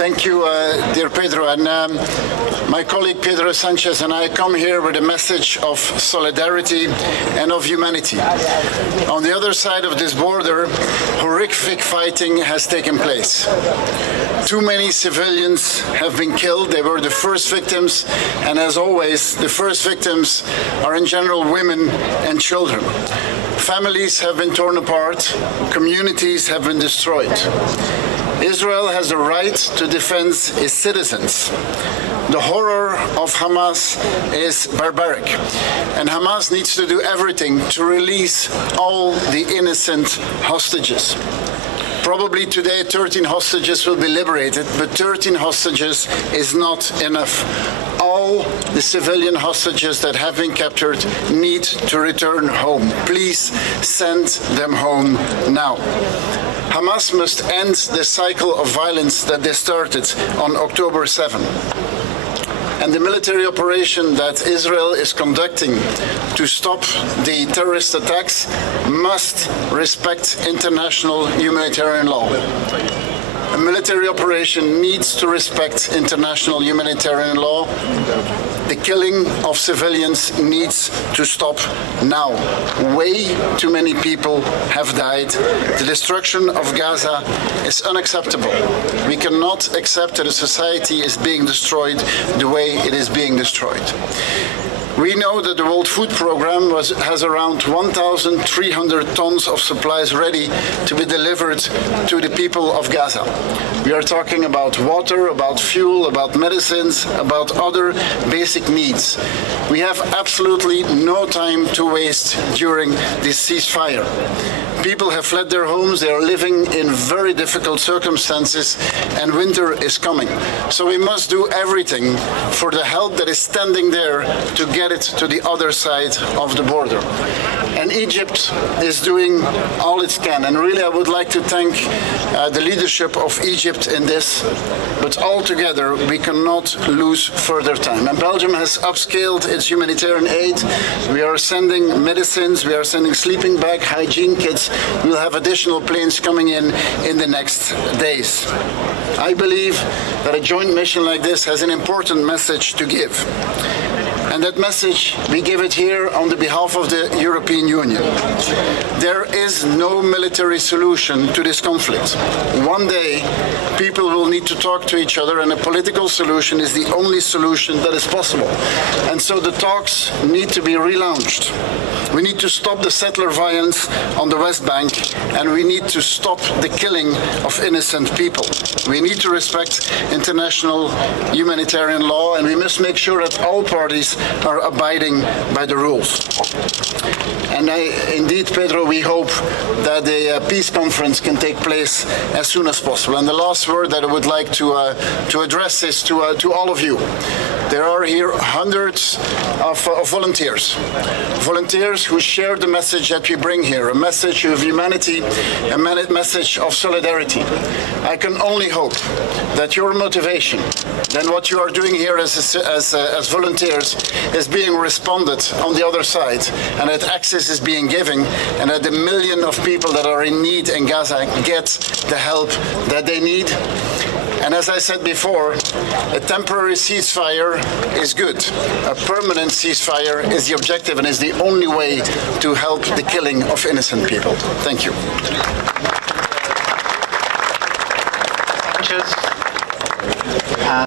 Thank you, dear Pedro. And my colleague Pedro Sanchez and I come here with a message of solidarity and of humanity. On the other side of this border, horrific fighting has taken place. Too many civilians have been killed. They were the first victims, and as always, the first victims are in general women and children. Families have been torn apart, communities have been destroyed. Israel has the right to defend its citizens. The horror of Hamas is barbaric, and Hamas needs to do everything to release all the innocent hostages. Probably today 13 hostages will be liberated, but 13 hostages is not enough. All the civilian hostages that have been captured need to return home. Please send them home now. Hamas must end the cycle of violence that they started on October 7. And the military operation that Israel is conducting to stop the terrorist attacks must respect international humanitarian law. A military operation needs to respect international humanitarian law. The killing of civilians needs to stop now. Way too many people have died. The destruction of Gaza is unacceptable. We cannot accept that a society is being destroyed the way it is being destroyed. We know that the World Food Programme has around 1,300 tons of supplies ready to be delivered to the people of Gaza. We are talking about water, about fuel, about medicines, about other basic needs. We have absolutely no time to waste during this ceasefire. People have fled their homes, they are living in very difficult circumstances, and winter is coming. So we must do everything for the help that is standing there to get it to the other side of the border. And Egypt is doing all it can. And really I would like to thank the leadership of Egypt in this, but altogether we cannot lose further time. And Belgium has upscaled its humanitarian aid. We are sending medicines, we are sending sleeping bag, hygiene kits. We will have additional planes coming in the next days. I believe that a joint mission like this has an important message to give. And that message, we give it here on the behalf of the European Union. There is no military solution to this conflict. One day, people will need to talk to each other, and a political solution is the only solution that is possible. And so the talks need to be relaunched. We need to stop the settler violence on the West Bank, and we need to stop the killing of innocent people. We need to respect international humanitarian law, and we must make sure that all parties are abiding by the rules. And indeed, Pedro, we hope that the peace conference can take place as soon as possible. And the last word that I would like to address is to all of you. There are here hundreds of volunteers who share the message that we bring here, a message of humanity, a message of solidarity. I can only hope that your motivation, then what you are doing here as volunteers, is being responded on the other side, and that access is being given, and that the million of people that are in need in Gaza get the help that they need. And as I said before, a temporary ceasefire is good. A permanent ceasefire is the objective and is the only way to help the killing of innocent people. Thank you.